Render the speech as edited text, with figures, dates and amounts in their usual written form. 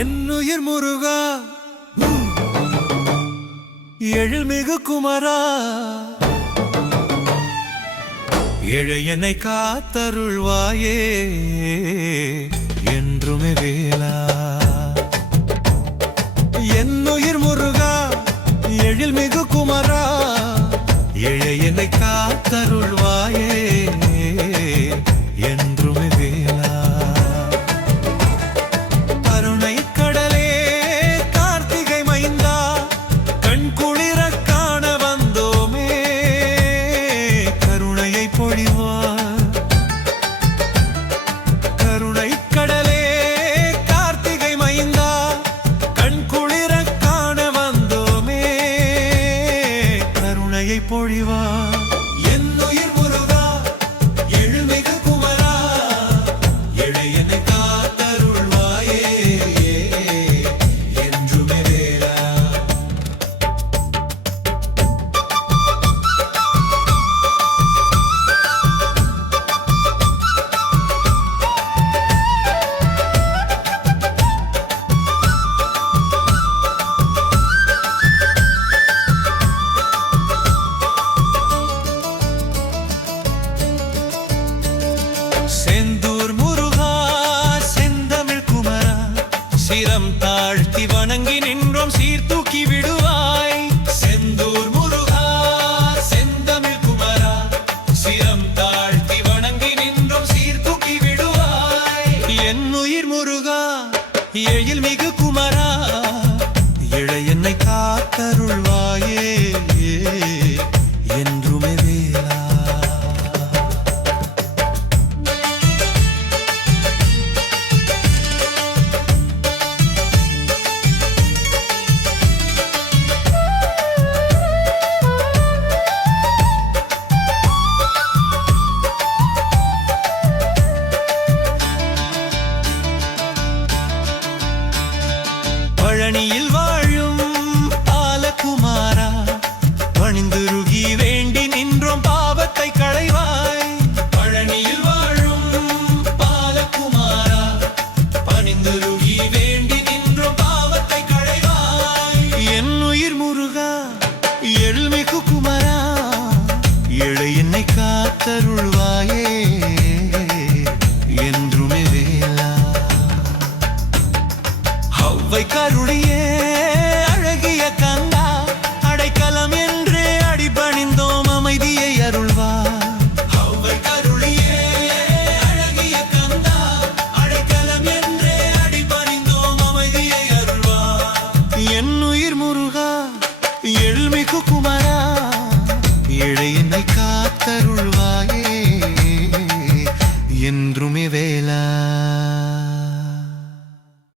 என்னுயிர் முருகா எழில்மிகு குமரா இளையனை காத்தருள்வாயே என்றுமே வேளா. என்னுயிர் முருகா எழில்மிகு குமரா இளையனை காத்தருள்வாயே என்றுமே வேளா. கருணை கடலே கார்த்திகை மைந்தா கண் குளிர காண வந்தோமே கருணையை பொழிவார். கருணை கடலே கார்த்திகை மைந்தா கண் குளிர காண வந்தோமே கருணையை பொழிவார். என்னுயிர் முருகா எழுமிகு குமரா இளையனை காத்தருள்வாயே என்றுமே வேளா. செந்தூர் முருகா செந்தமிழ் குமரா சிரம் தாழ்த்தி வணங்கி நின்றோம் சீர்தூக்கி விடுவாய். செந்தூர் முருகா செந்தமிழ் குமரா சிரம் தாழ்த்தி வணங்கி நின்றோம் சீர்தூக்கி விடுவாய். என்னுயிர் முருகா எழில்மிகு குமரா இளையனை காத்தருள்வாயே என்றுமே வேளா. பழனியில் வாழும் பாலகுமாரா பணிந்துருகி வேண்டி நின்றோம் பாவத்தை களைவாய். பழனியில் வாழும் பாலகுமாரா பணிந்துருகி வேண்டி நின்றோம் பாவத்தை களைவாய். என்னுயிர் முருகா எழில்மிகு குமரா இளையனை காத்தருள்வாயே என்றுமே வேளா. அவ்வை கருளியே அழகிய கந்தா அடைக்கலம் என்று அடிபணிந்தோம் அமைதியை அருள்வார். அவ்வை கருளியே அழகிய கந்தா அடைக்கலம் என்று அடிபணிந்தோம் அமைதியை அருள்வார். என்னுயிர் முருகா எழில்மிகு குமரா இளையனை காத்தருள்வாயே என்றுமே வேளா.